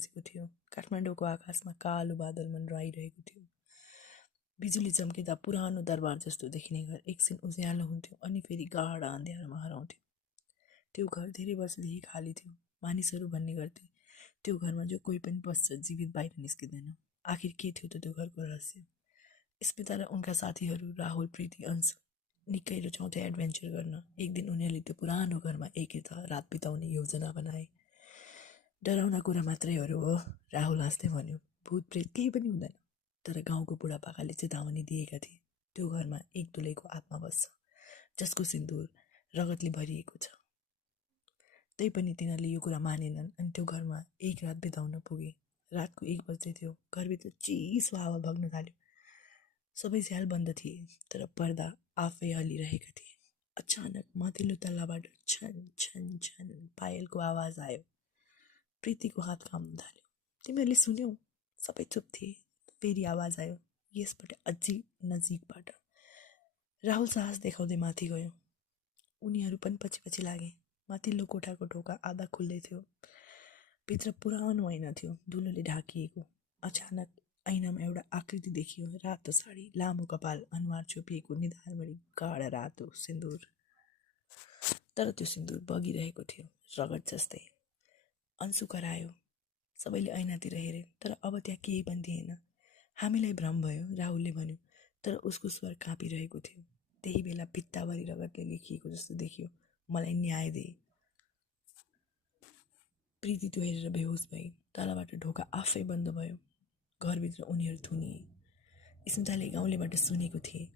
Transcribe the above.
बजेको थियो। काठमाडौँको आकाशमा कालो बादल मन्डराइरहेको थियो। बिजुली चम्किँदा पुरानो दरबार जस्तो देखिने घर एकछिन उज्यालो हुन्थ्यो अनि फेरि गाढा अँध्यारोमा हराउँथ्यो। त्यो घर धेरै वर्षदेखि खाली थियो। मानिसहरू भन्ने गर्थे त्यो घरमा जो कोही पनि पस्छ जीवित बाहिर निस्किँदैन। आखिर के थियो त त्यो घरको रहस्य? स्मिता र उनका साथीहरू राहुल, प्रीति, अंशु निकै रुचाउँथे एडभेन्चर गर्न। एक दिन उनीहरूले त्यो पुरानो घरमा एकैत रात बिताउने योजना बनाए। डराउना कुरा मात्रै हो, राहुल हाँस्दै भन्यो। भूत प्रेत केही पनि हुँदैन। तर गाउँको बुढापाकाले चेतावनी दिएका थिए, त्यो घरमा एक दुलैको आत्मा बस्छ, जसको सिन्दुर रगतले भरिएको छ। तैपनि तिनीहरूले यो कुरा मानेनन् अनि त्यो घरमा एक रात बिताउन पुगे। रातको 1 बज्दै थियो। घरभित्र चिसो हावा बग्न थाल्यो। सबै झ्याल बन्द थिए, तर पर्दा आफै हल्लिरहेका थिए। अचानक माथिल्लो तल्लाबाट छन छन छन पायलको आवाज आयो। प्रीतिको हात काम्न थाल्यो। तिमीहरूले सुन्यौ? सबै चुप थिए। फेरि आवाज आयो, यसबाट अझै नजिकबाट। राहुल साहस देखाउँदै माथि गयो। उनीहरू पनि पछि लागे। माथिल्लो कोठाको ढोका आधा खुल्दै थियो। भित्र पुरानो ऐना थियो, धुलोले ढाकिएको। अचानक ऐनामा एउटा आकृति देखियो। रातो साडी, लामो कपाल, अनुहार छोपिएको, निधारभरि गाढा रातो सिन्दुर। तर त्यो सिन्दुर बगिरहेको थियो, रगत जस्तै। अंशु करायो। सबैले ऐनातिर हेरे, तर अब त्यहाँ केही पनि थिएन। हामीलाई भ्रम भयो, राहुलले भन्यो, तर उसको स्वर काँपिरहेको थियो। त्यही बेला भित्ताभरि रगतले लेखिएको जस्तो देखियो, मलाई न्याय दे। प्रीति त्यो हेरेर बेहोस भई। तलबाट ढोका आफै बन्द भयो। घरभित्र उनीहरू थुनिए। स्मिताले गाउँलेबाट सुनेको थिए,